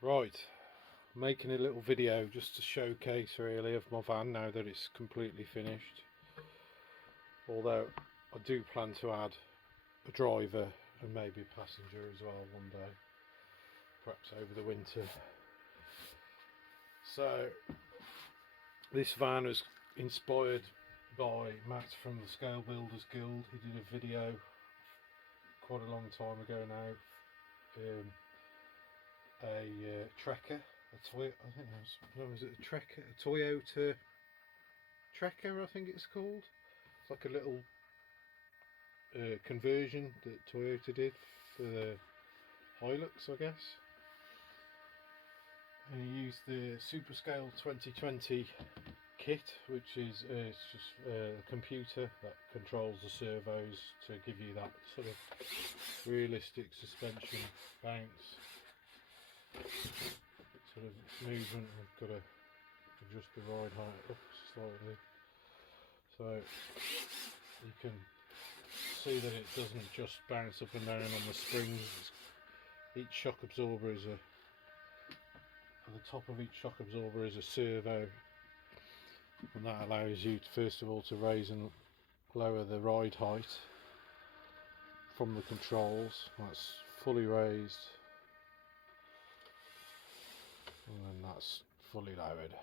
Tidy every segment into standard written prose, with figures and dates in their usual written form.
Right, making a little video just to showcase really of my van now that it's completely finished. Although I do plan to add a driver and maybe a passenger as well one day, perhaps over the winter. So this van was inspired by Matt from the Scale Builders Guild. He did a video quite a long time ago now. A Trekker, I think was it a Trekker, a Toyota Trekker, I think it's called. It's like a little conversion that Toyota did for the Hilux, I guess. And he used the Super Scale 2020 kit, which is it's just a computer that controls the servos to give you that sort of realistic suspension bounce sort of movement. I've got to adjust the ride height up slightly so you can see that it doesn't just bounce up and down on the springs. Each shock absorber is at the top of each shock absorber is a servo, and that allows you to, first of all, to raise and lower the ride height from the controls. That's fully raised, and then that's fully lowered.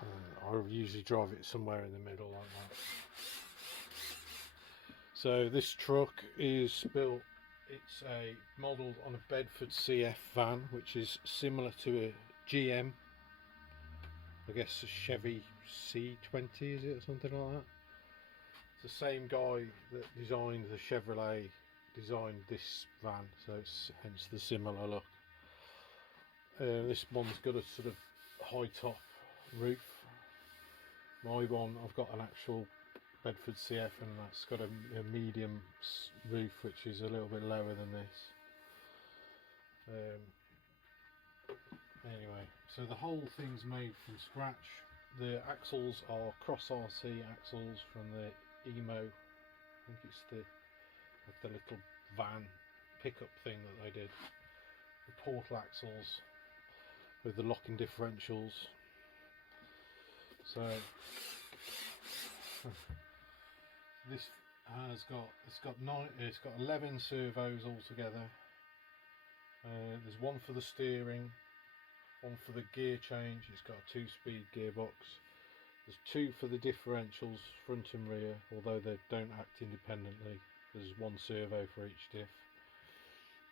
And I usually drive it somewhere in the middle like that. So this truck is built, it's a modelled on a Bedford CF van, which is similar to a GM, I guess a Chevy C20, is it, or something like that. It's the same guy that designed the Chevrolet designed this van, so it's hence the similar look. This one's got a sort of high top roof. My one, I've got an actual Bedford CF, and that's got a medium roof, which is a little bit lower than this. Anyway, so the whole thing's made from scratch. The axles are cross RC axles from the Emo. I think it's the little van pickup thing that they did. The portal axles with the locking differentials. So this has got it's got 11 servos altogether. There's one for the steering, one for the gear change. It's got a 2-speed gearbox. There's 2 for the differentials, front and rear, although they don't act independently. There's 1 servo for each diff.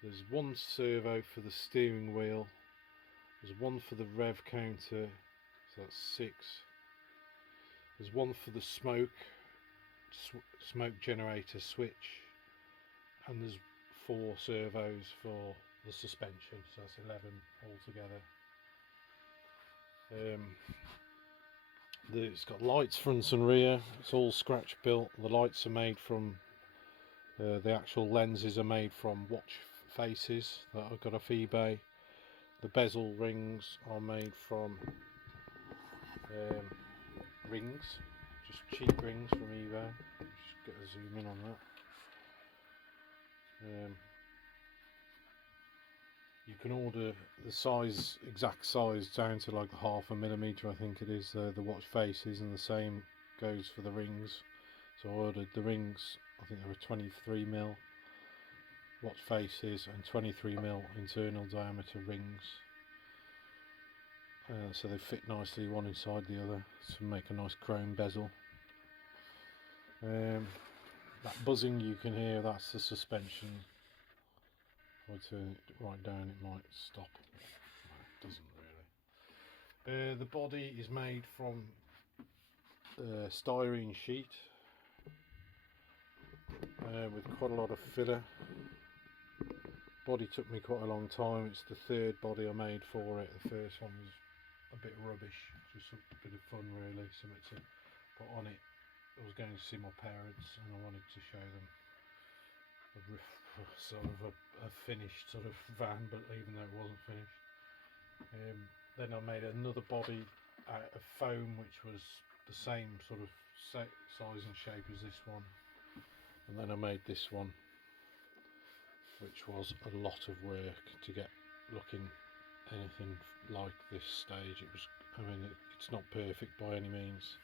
There's 1 servo for the steering wheel. There's 1 for the rev counter, so that's 6. There's 1 for the smoke generator switch, and there's 4 servos for the suspension, so that's 11 altogether. It's got lights front and rear. It's all scratch built. The lights are made from the actual lenses are made from watch faces that I got off eBay. The bezel rings are made from rings, just cheap rings from eBay. Just get a zoom in on that. You can order the size, exact size, down to like 0.5 millimeter, I think it is, the watch faces, and the same goes for the rings. So I ordered the rings, I think they were 23mm watch faces and 23mm internal diameter rings. So they fit nicely one inside the other to make a nice chrome bezel. That buzzing you can hear, that's the suspension. If I turn it right down, it might stop. No, it doesn't really. The body is made from styrene sheet with quite a lot of filler. Body took me quite a long time. It's the 3rd body I made for it. The first one was a bit rubbish, just a bit of fun really, something to put on it. I was going to see my parents and I wanted to show them sort of a finished sort of van, but even though it wasn't finished. Then I made another body out of foam, which was the same sort of size and shape as this one, and then I made this one, which was a lot of work to get looking anything like this stage. It was, I mean, it's not perfect by any means.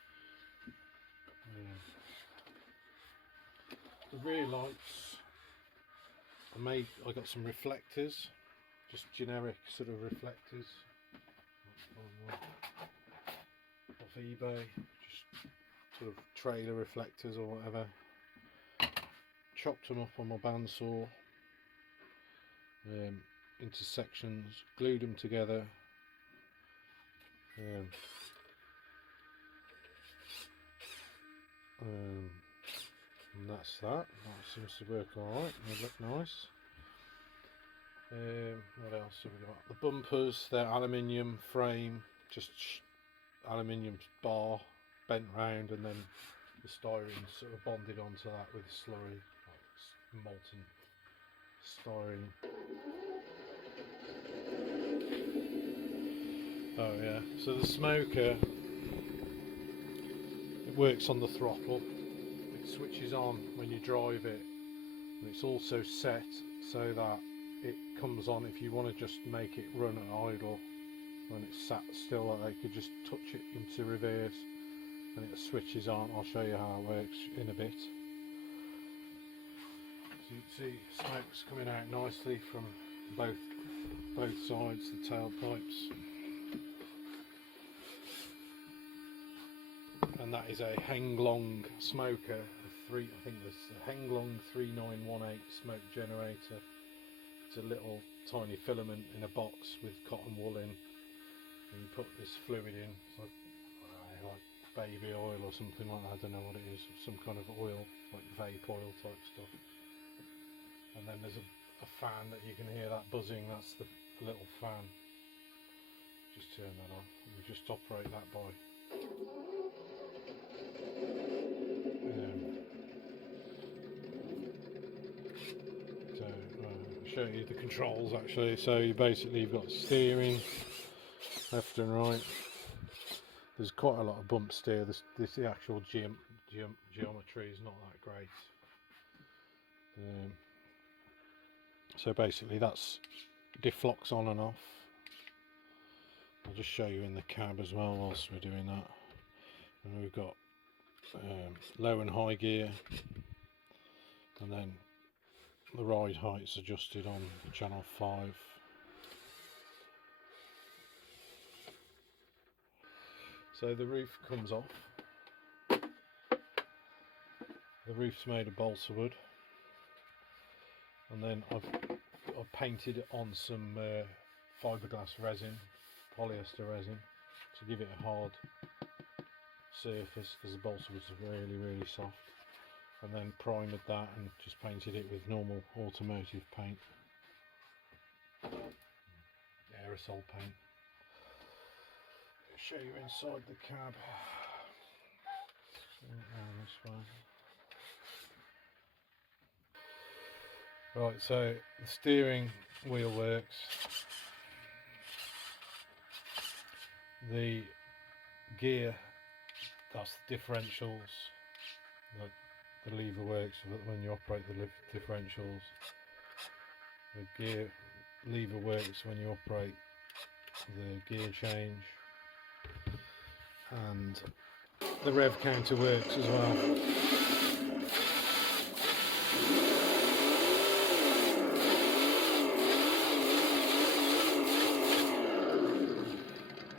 The rear lights, I got some reflectors, just generic sort of reflectors off eBay, just sort of trailer reflectors or whatever. Chopped them up on my bandsaw into sections, glued them together. And that's that. That seems to work alright. They look nice. What else have we got? The bumpers, they're aluminium frame, just aluminium bar bent round, and then the styrene sort of bonded onto that with slurry, like molten styrene. Oh yeah, so the smoker, it works on the throttle. It switches on when you drive it, and it's also set so that it comes on if you want to just make it run at idle. When it's sat still, like, you could just touch it into reverse and it switches on. I'll show you how it works in a bit. So you can see smoke's coming out nicely from both sides, the tailpipes. And that is a Henglong smoker, I think this is a Henglong 3918 smoke generator. It's a little tiny filament in a box with cotton wool in, and you put this fluid in. It's like baby oil or something like that. I don't know what it is, some kind of oil, like vape oil type stuff. And then there's a fan that you can hear that buzzing. That's the little fan. Just turn that off. We just operate that by I'll show you the controls actually. So you've got steering left and right. There's quite a lot of bump steer. The actual geometry is not that great. So basically that's diff-locks on and off. I'll just show you in the cab as well whilst we're doing that. And we've got low and high gear, and then the ride height's adjusted on channel 5. So the roof comes off. The roof's made of balsa wood, and then I've painted it on some fiberglass resin, polyester resin, to give it a hard surface because the balsa wood's really soft. And then primed that and just painted it with normal automotive paint, aerosol paint. I'll show you inside the cab. This way. Right, so the steering wheel works. The gear, that's the differentials. The lever works when you operate the differentials. The gear lever works when you operate the gear change, and the rev counter works as well.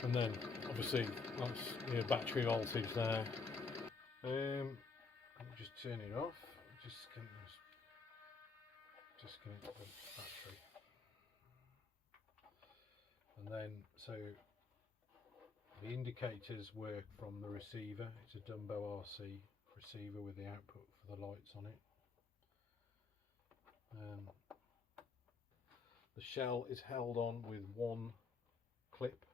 And then obviously that's your battery voltage there. I'll just turn it off. Just connect the battery, and then so the indicators work from the receiver. It's a Dumbo RC receiver with the output for the lights on it. The shell is held on with one clip.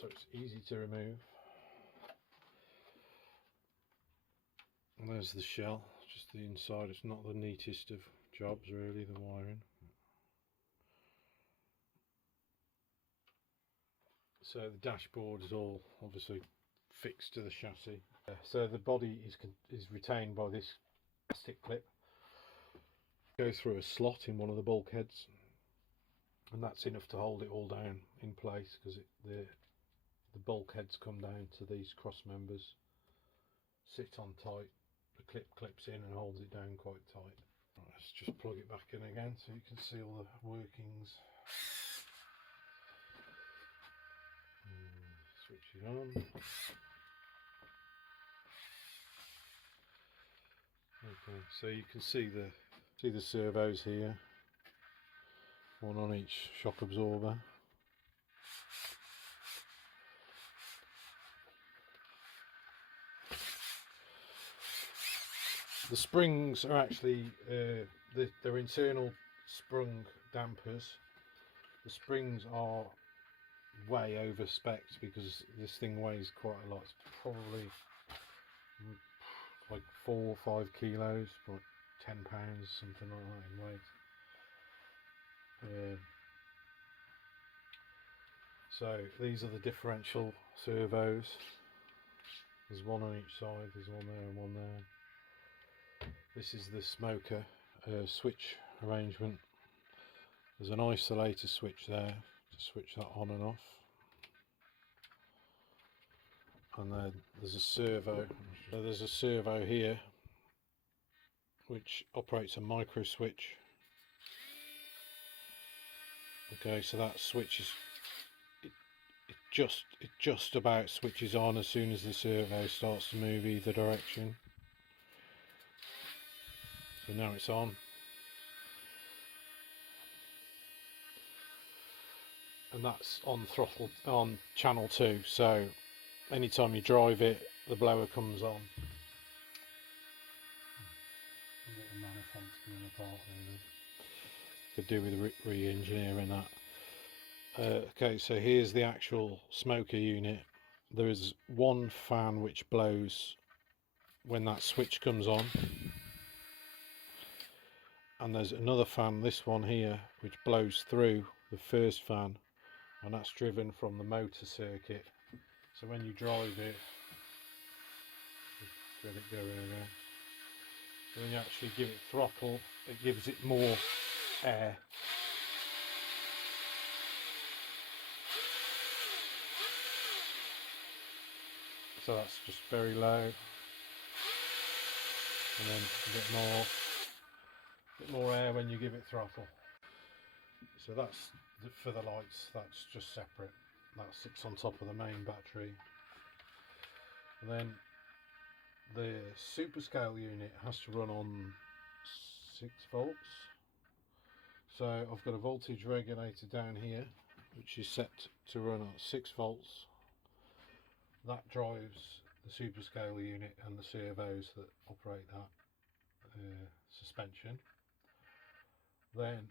So it's easy to remove. And there's the shell, just the inside. It's not the neatest of jobs really, the wiring. So the dashboard is all obviously fixed to the chassis. So the body is retained by this plastic clip. Go through a slot in one of the bulkheads, and that's enough to hold it all down in place, because the bulkheads come down to these cross members, sit on tight, the clip clips in and holds it down quite tight. Right, let's just plug it back in again so you can see all the workings. Switch it on. Okay, so you can see the servos here, one on each shock absorber. The springs are actually they're internal sprung dampers. The springs are way over specced because this thing weighs quite a lot. It's probably like 4 or 5 kilos, like 10 pounds, something like that in weight. So these are the differential servos. There's one on each side, there's one there and one there. This is the smoker switch arrangement. There's an isolator switch there to switch that on and off. And then there's a servo. So there's a servo here which operates a micro switch. Okay, so that switches, it just about switches on as soon as the servo starts to move either direction. So now it's on. And that's on throttle, on channel 2, so anytime you drive it, the blower comes on. Little manifolds coming apart really. Could do with re-engineering that. Okay, so here's the actual smoker unit. There is one fan which blows when that switch comes on, and there's another fan, this one here, which blows through the first fan, and that's driven from the motor circuit. So when you drive it, let it go in there. So when you actually give it throttle, it gives it more air. So that's just very low, and then a bit more air when you give it throttle. So that's for the lights, that's just separate. That sits on top of the main battery. And then the super scale unit has to run on 6 volts. So I've got a voltage regulator down here which is set to run at 6 volts. That drives the super scale unit and the servos that operate that suspension. Then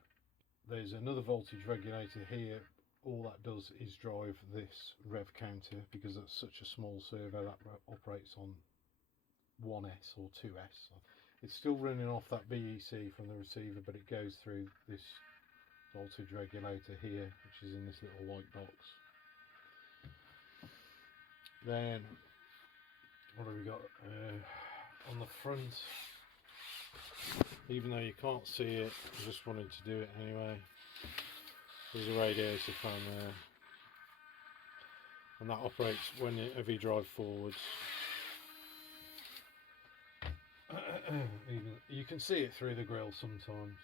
there's another voltage regulator here. All that does is drive this rev counter, because that's such a small servo that operates on 1S or 2S. It's still running off that BEC from the receiver, but it goes through this voltage regulator here, which is in this little white box. Then what have we got on the front? Even though you can't see it, I just wanted to do it anyway. There's a radiator fan there, and that operates whenever you drive forwards. You can see it through the grille sometimes.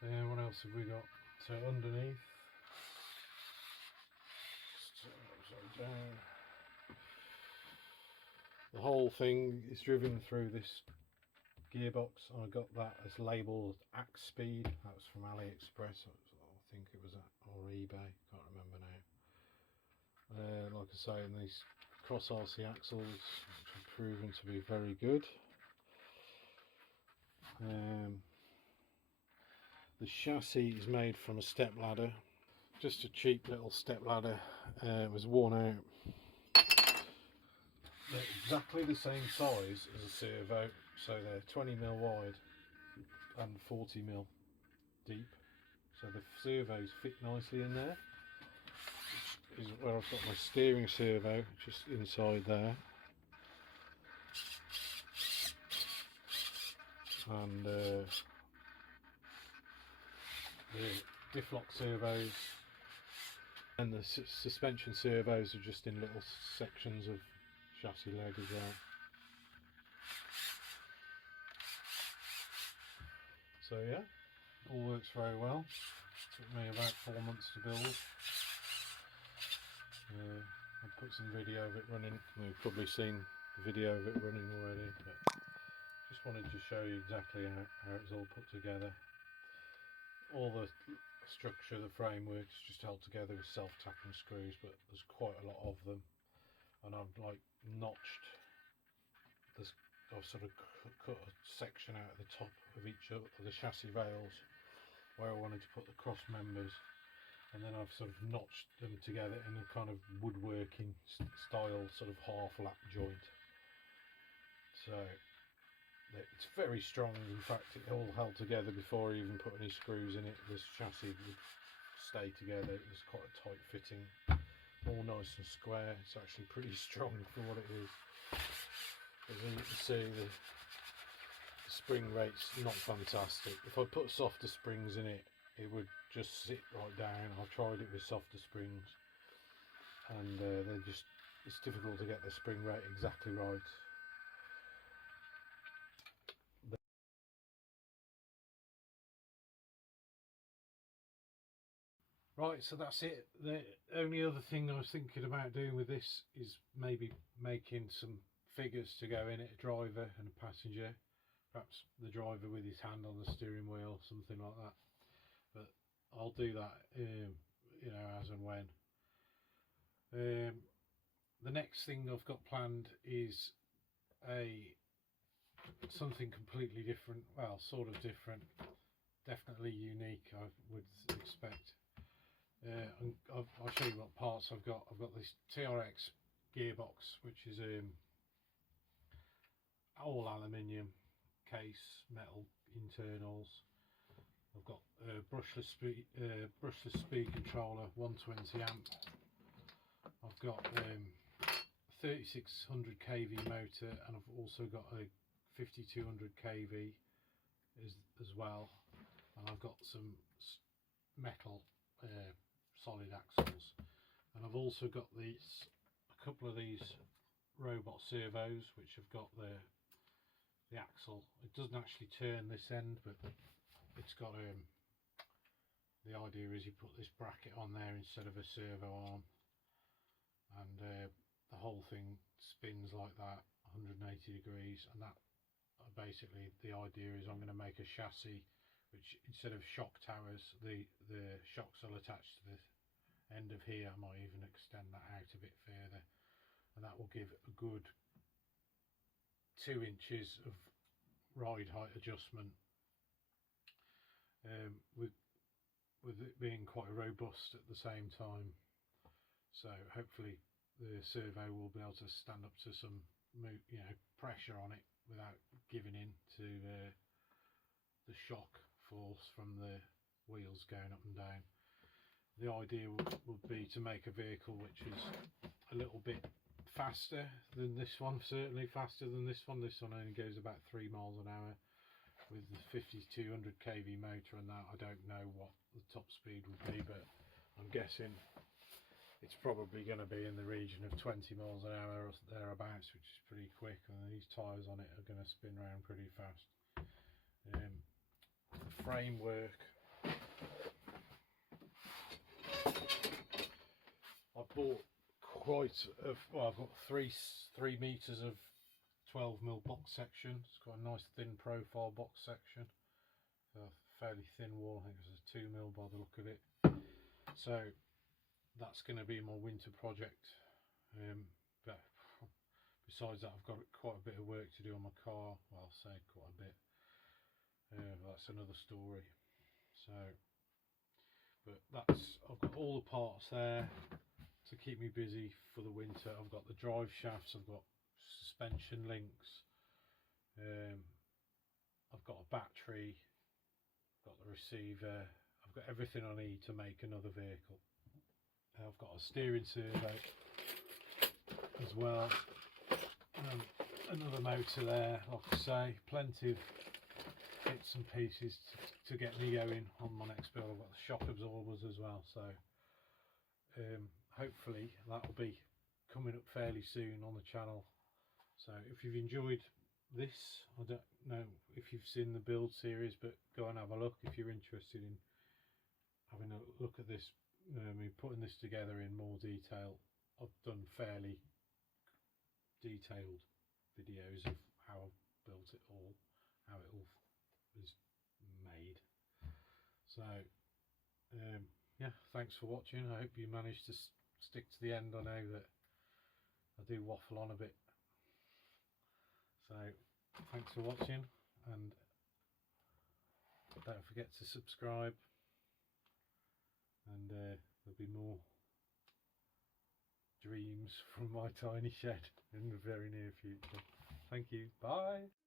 What else have we got? So underneath, the whole thing is driven through this gearbox. I got that as labelled Axe Speed. That was from AliExpress. I think it was or eBay. Can't remember now. Like I say, and these cross RC axles, which have proven to be very good. The chassis is made from a step ladder, just a cheap little step ladder. It was worn out. They're exactly the same size as a servo, so they're 20mm wide and 40mm deep. So the servos fit nicely in there. Which is where I've got my steering servo, just inside there. And the diff lock servos, and the suspension servos are just in little sections of chassis leg as well. So yeah, all works very well. Took me about 4 months to build. I've put some video of it running. You've probably seen the video of it running already, but just wanted to show you exactly how it's all put together. All the structure, the framework is just held together with self-tapping screws, but there's quite a lot of them, and I've like notched this. I've sort of cut a section out at the top of each of the chassis rails where I wanted to put the cross members, and then I've sort of notched them together in a kind of woodworking style, sort of half lap joint. So it's very strong. In fact, it all held together before I even put any screws in it. This chassis would stay together. It was quite a tight fitting, all nice and square. It's actually pretty strong for what it is. As you can see, the spring rate's not fantastic. If I put softer springs in it, it would just sit right down. I've tried it with softer springs, and it's difficult to get the spring rate exactly right. Right, so that's it. The only other thing I was thinking about doing with this is maybe making some figures to go in it, a driver and a passenger. Perhaps the driver with his hand on the steering wheel, something like that. But I'll do that, you know, as and when. The next thing I've got planned is something completely different. Well, sort of different, definitely unique, I would expect. I'll show you what parts I've got. I've got this TRX gearbox, which is all aluminium case, metal internals. I've got a brushless speed controller, 120 amp. I've got 3600 kV motor, and I've also got a 5200 kV as well. And I've got some metal solid axles, and I've also got a couple of these robot servos which have got the axle. It doesn't actually turn this end, but it's got the idea is you put this bracket on there instead of a servo arm, and the whole thing spins like that 180 degrees, and that basically the idea is I'm going to make a chassis which, instead of shock towers, the shocks will attach to the end of here. I might even extend that out a bit further, and that will give a good 2 inches of ride height adjustment, with it being quite robust at the same time. So hopefully the servo will be able to stand up to some pressure on it without giving in to the shock force from the wheels going up and down. The idea would be to make a vehicle which is a little bit faster than this one, certainly faster than this one. This one only goes about 3 miles an hour with the 5200 kV motor, and that I don't know what the top speed would be, but I'm guessing it's probably going to be in the region of 20 miles an hour or thereabouts, which is pretty quick, and these tyres on it are going to spin around pretty fast. The framework, I bought I've got 3 meters of 12mm box section. It's got a nice thin profile box section, a fairly thin wall. I think it's a 2mm by the look of it. So that's going to be my winter project. But besides that, I've got quite a bit of work to do on my car. Well, I'll say quite a bit. That's another story. So, but I've got all the parts there to keep me busy for the winter. I've got the drive shafts, I've got suspension links, I've got a battery, I've got the receiver, I've got everything I need to make another vehicle. I've got a steering servo as well, another motor there, like I say, plenty of bits and pieces to get me going on my next build. I've got the shock absorbers as well, so hopefully that will be coming up fairly soon on the channel. So if you've enjoyed this, I don't know if you've seen the build series, but go and have a look if you're interested in having a look at this, me putting this together in more detail. I've done fairly detailed videos of how I've built it all, how it all is made. So yeah, thanks for watching. I hope you managed to stick to the end. I know that I do waffle on a bit, so thanks for watching, and don't forget to subscribe, and there'll be more dreams from my tiny shed in the very near future. Thank you, bye.